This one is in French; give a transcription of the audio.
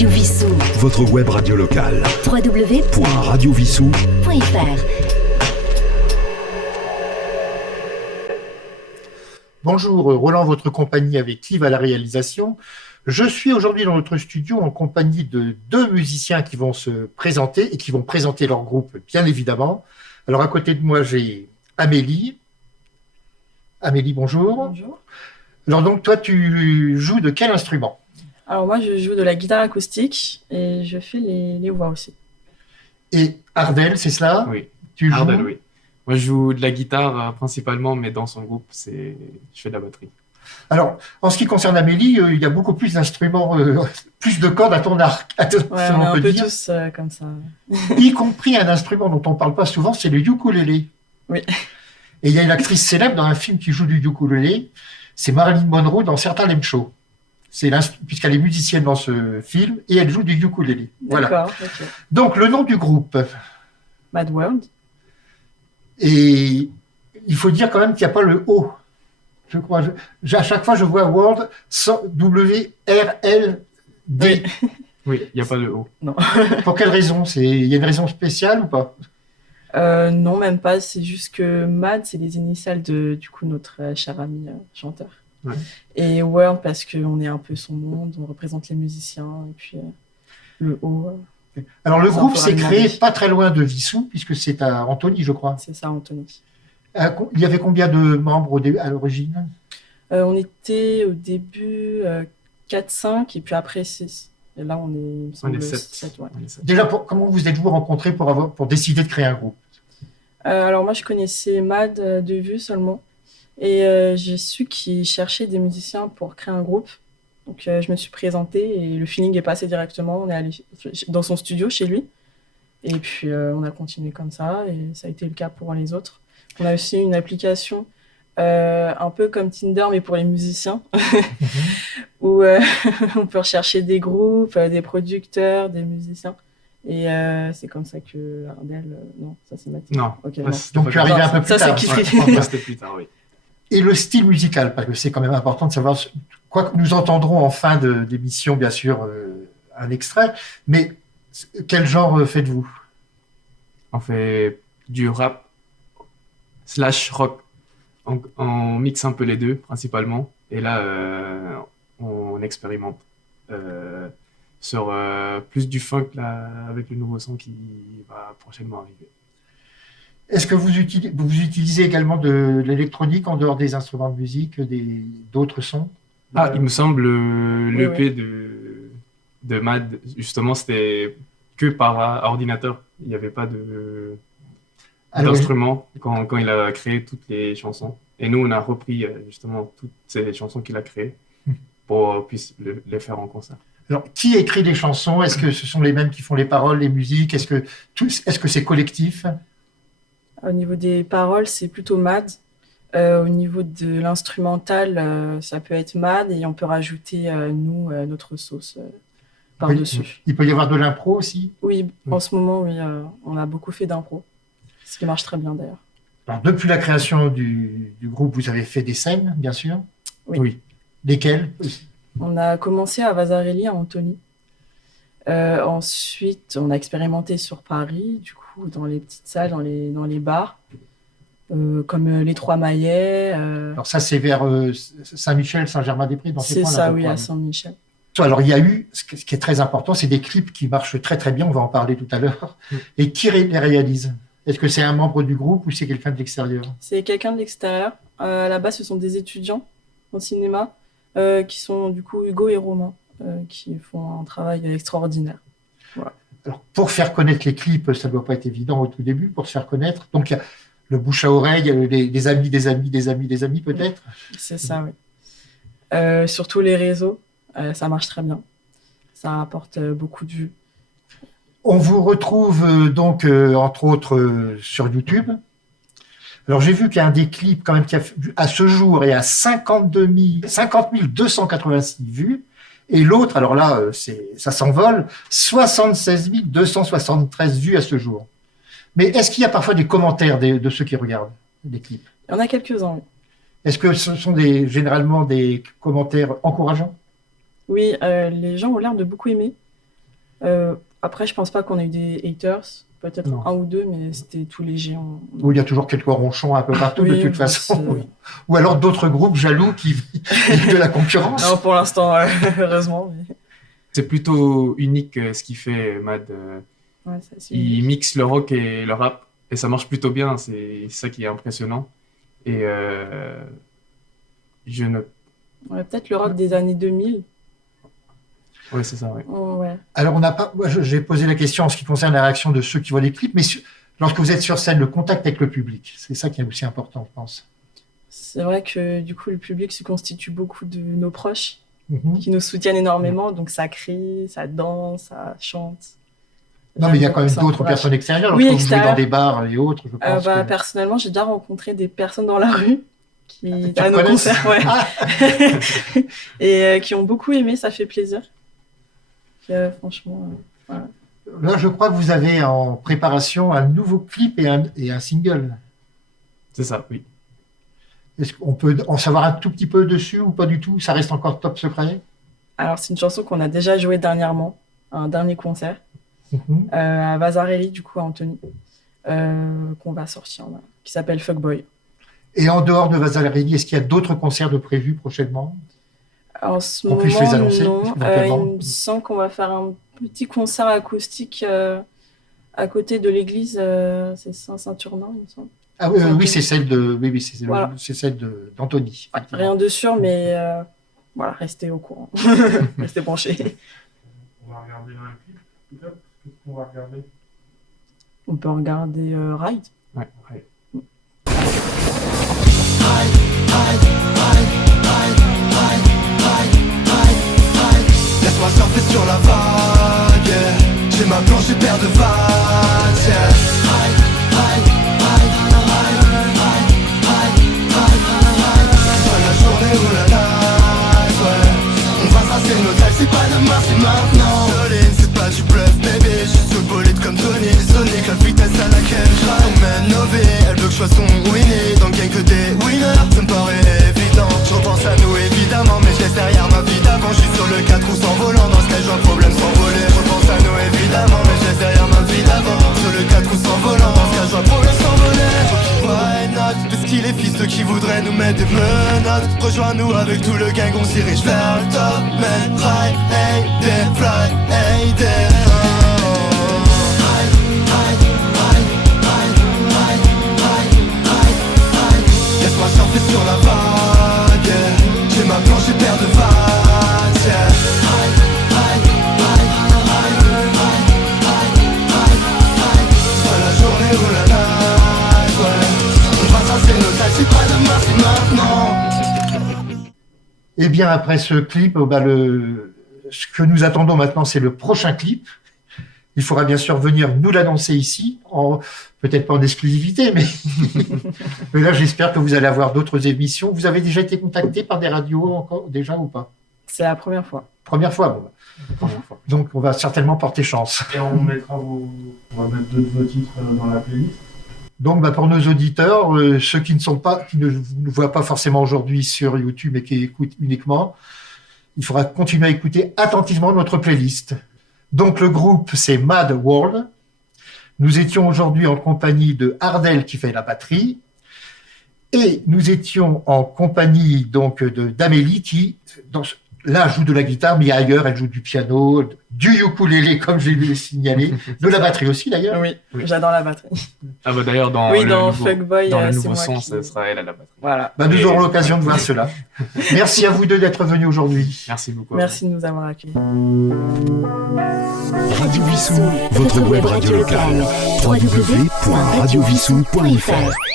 Radio Vissou. Votre web radio locale. www.radiovissou.fr. Bonjour, Roland, votre compagnie avec Yves à la réalisation. Je suis aujourd'hui dans notre studio en compagnie de deux musiciens qui vont se présenter et qui vont présenter leur groupe, bien évidemment. Alors, à côté de moi, j'ai Amélie. Amélie, bonjour. Bonjour. Alors, donc, toi, tu joues de quel instrument ? Alors moi, je joue de la guitare acoustique et je fais les voix aussi. Et Ardel, c'est cela ? Oui, Tu joues Ardel, oui. Moi, je joue de la guitare principalement, mais dans son groupe, je fais de la batterie. Alors, en ce qui concerne Amélie, il y a beaucoup plus d'instruments, plus de cordes à ton arc. Ouais, on est un peu dire. tous comme ça. Y compris un instrument dont on ne parle pas souvent, c'est le ukulélé. Oui. Et il y a une actrice célèbre dans un film qui joue du ukulélé, c'est Marilyn Monroe dans Certain Lame Show. Puisqu'elle est musicienne dans ce film et elle joue du ukulélé. Voilà. D'accord, ok. Donc, le nom du groupe. Mad World. Et il faut dire quand même qu'il n'y a pas le O. Je crois. À chaque fois, je vois World sans W-R-L-D. Oui, il n'y a pas de O. Non. Pour quelle raison ? Il y a une raison spéciale ou pas ? Non, même pas. C'est juste que Mad, c'est les initiales de notre cher ami chanteur. Ouais. Et World, parce qu'on est un peu son monde, on représente les musiciens. Et puis le O. Alors, le Ça, groupe on pourra s'est créé demander. pas très loin de Vissou, puisque c'est à Antony, je crois. C'est ça, Anthony. Il y avait combien de membres à l'origine ? On était au début 4-5 et puis après 6. Et là, on est, il me semble, 7. ouais. On est 7. Déjà, comment vous êtes-vous rencontrés pour décider de créer un groupe ? Alors moi, je connaissais Mad de vue seulement. Et j'ai su qu'il cherchait des musiciens pour créer un groupe. Donc je me suis présentée et le feeling est passé directement. On est allé dans son studio chez lui. Et puis on a continué comme ça et ça a été le cas pour les autres. On a aussi une application un peu comme Tinder mais pour les musiciens où on peut rechercher des groupes, des producteurs, des musiciens. Et c'est comme ça que Ardel... non, ça c'est Mathilde. Non. Ok, Ouais, non. c'était Donc, pas tu arrives grave. un peu plus Ça, c'est tard. qui- Ouais, c'était plus tard, oui. Et le style musical, parce que c'est quand même important de savoir, quoi que nous entendrons en fin d'émission, bien sûr, un extrait, mais quel genre faites-vous ? On fait du rap / rock. On mixe un peu les deux, principalement. Et là, on expérimente sur plus du funk, là, avec le nouveau son qui va prochainement arriver. Est-ce que vous utilisez également de l'électronique en dehors des instruments de musique, d'autres sons ? Ah, il me semble, Oui, l'EP de Mad, justement, c'était que par ordinateur. Il n'y avait pas d'instrument quand il a créé toutes les chansons. Et nous, on a repris justement toutes ces chansons qu'il a créées pour puisse les faire en concert. Alors, qui écrit les chansons ? Est-ce que ce sont les mêmes qui font les paroles, les musiques ? Est-ce que c'est collectif ? Au niveau des paroles, c'est plutôt Mad. Au niveau de l'instrumental, ça peut être Mad et on peut rajouter, notre sauce par-dessus. Il peut y avoir de l'impro aussi ? Oui, en ce moment, oui, on a beaucoup fait d'impro. Ce qui marche très bien d'ailleurs. Alors, depuis la création du groupe, vous avez fait des scènes, bien sûr ? Oui. Lesquelles ? On a commencé à Vasarely, à Antony. Ensuite, on a expérimenté sur Paris, du coup, dans les petites salles, dans les bars, comme les Trois Maillets. Alors ça, c'est vers Saint-Michel, Saint-Germain-des-Prés, dans ces C'est coins-là, ça, je oui, crois. à Saint-Michel. Alors, il y a eu, ce qui est très important, c'est des clips qui marchent très très bien, on va en parler tout à l'heure. Et qui les réalise ? Est-ce que c'est un membre du groupe ou c'est quelqu'un de l'extérieur ? C'est quelqu'un de l'extérieur. À la base, ce sont des étudiants en cinéma qui sont du coup Hugo et Romain, qui font un travail extraordinaire. Voilà. Alors, pour faire connaître les clips, ça ne doit pas être évident au tout début, pour se faire connaître. Donc, il y a le bouche à oreille, il y a des amis peut-être. C'est ça, oui. Sur tous les réseaux, ça marche très bien. Ça apporte beaucoup de vues. On vous retrouve donc, entre autres, sur YouTube. Alors, j'ai vu qu'il y a un des clips quand même qui a, à ce jour est à 50 286 vues. Et l'autre, alors là, ça s'envole, 76 273 vues à ce jour. Mais est-ce qu'il y a parfois des commentaires de ceux qui regardent les clips ? Il y en a quelques-uns, oui. Est-ce que ce sont généralement des commentaires encourageants ? Oui, les gens ont l'air de beaucoup aimer. Après, je pense pas qu'on ait eu des haters. Peut-être Non. un ou deux, mais c'était tout léger. Où il y a toujours quelques ronchons un peu partout de Oui, toute bah, façon. c'est- Ou alors d'autres groupes jaloux qui vivent de la concurrence. Non, pour l'instant, heureusement. Mais... C'est plutôt unique ce qu'il fait, Mad. Ouais, c'est Il mixe le rock et le rap et ça marche plutôt bien. C'est ça qui est impressionnant. Et je ne. Ouais, peut-être le rock des années 2000. Ouais, c'est ça, ouais. Ouais. Alors, on n'a pas. Moi, j'ai posé la question en ce qui concerne la réaction de ceux qui voient les clips, mais lorsque vous êtes sur scène, le contact avec le public, c'est ça qui est aussi important, je pense. C'est vrai que du coup, le public se constitue beaucoup de nos proches Mhm. qui nous soutiennent énormément. Donc, ça crie, ça danse, ça chante. Non, mais il y a J'aime quand même beaucoup ça, d'autres encourage. personnes extérieures. Oui, Lorsque vous jouez dans extérieures. des bars et autres, je pense. que... Personnellement, j'ai déjà rencontré des personnes dans la rue qui, Tu à nos reconnaisses concerts, ouais. Ah, Et qui ont beaucoup aimé, ça fait plaisir. Franchement, là, je crois que vous avez en préparation un nouveau clip et un single. C'est ça, oui. Est-ce qu'on peut en savoir un tout petit peu dessus ou pas du tout? Ça reste encore top secret? alors c'est une chanson qu'on a déjà jouée dernièrement, à un dernier concert, Mhm. à Vasarely, du coup, à Antony, qu'on va sortir, là, qui s'appelle Fuckboy. Et en dehors de Vasarely, est-ce qu'il y a d'autres concerts de prévus prochainement? En ce On moment, puisse les annoncer, non. éventuellement. Il me semble qu'on va faire un petit concert acoustique à côté de l'église, c'est Saint-Saturnin, il me semble. Ah oui, oui, c'est celle de, oui, c'est Voilà. c'est celle d'Anthony. Rien de sûr, mais voilà, restez au courant. Restez branchés. On va regarder un clip, peut-être. Qu'est-ce qu'on va regarder? On peut regarder Ride. Ouais, ouais. Laisse-moi surfer sur la vague, yeah. J'ai ma planche et paire de vagues, yeah. Soit la journée ou la night, ouais. On va tracer nos tailles, c'est pas demain, c'est maintenant. Soline, c'est pas du bluff, bébé. Je suis sur le bolide comme Tony Sonic, la vitesse à laquelle je ride. On mène nos vies, elle veut que je sois son winnie. Dans le gang que des winners, ça me paraît évident. Je repense à nous évidemment, mais je laisse derrière ma vie d'avant. Je suis sur le 4 roues sans volant, dans ce cas je vois problème sans voler. Je repense à nous évidemment, mais je laisse derrière ma vie d'avant. Sur le 4 roues sans volant, dans ce cas je vois problème sans voler. Why not? Parce qu'il est fils ceux qui voudraient nous mettre des menottes. Rejoins-nous avec tout le gang, on se dirige vers le top. Man, high, hey, day, fly, hey, day. Laisse-moi surfer sur la vague, yeah. J'ai ma planche et paire de vagues, yeah. Soit la journée ou la night, ouais. On va tracer nos tailles, c'est pas demain, c'est maintenant. Et bien après ce clip, ce que nous attendons maintenant, c'est le prochain clip. Il faudra bien sûr venir nous l'annoncer ici, peut-être pas en exclusivité, mais, mais là j'espère que vous allez avoir d'autres émissions. Vous avez déjà été contacté par des radios encore déjà ou pas? C'est la première fois. Première fois, bon. Première fois. Donc on va certainement porter chance. Et on va mettre deux de vos titres dans la playlist. Donc pour nos auditeurs, ceux qui ne nous voient pas forcément aujourd'hui sur YouTube et qui écoutent uniquement, il faudra continuer à écouter attentivement notre playlist. Donc le groupe c'est Mad World. Nous étions aujourd'hui en compagnie de Ardel qui fait la batterie et nous étions en compagnie donc d'Amélie qui là joue de la guitare mais ailleurs elle joue du piano, du ukulélé comme je l'ai signalé, de la batterie aussi d'ailleurs. Oui, Oui. j'adore la batterie. Ah bah d'ailleurs, dans Oui, le dans nouveau, Fuckboy, dans le c'est nouveau moi son, qui- ça sera elle à la batterie. Voilà. Nous Et- aurons l'occasion de voir cela. Merci à vous deux d'être venus aujourd'hui. Merci beaucoup. Merci de nous avoir accueillis. Radio Vissou, votre web radio locale. www.radiovissou.fr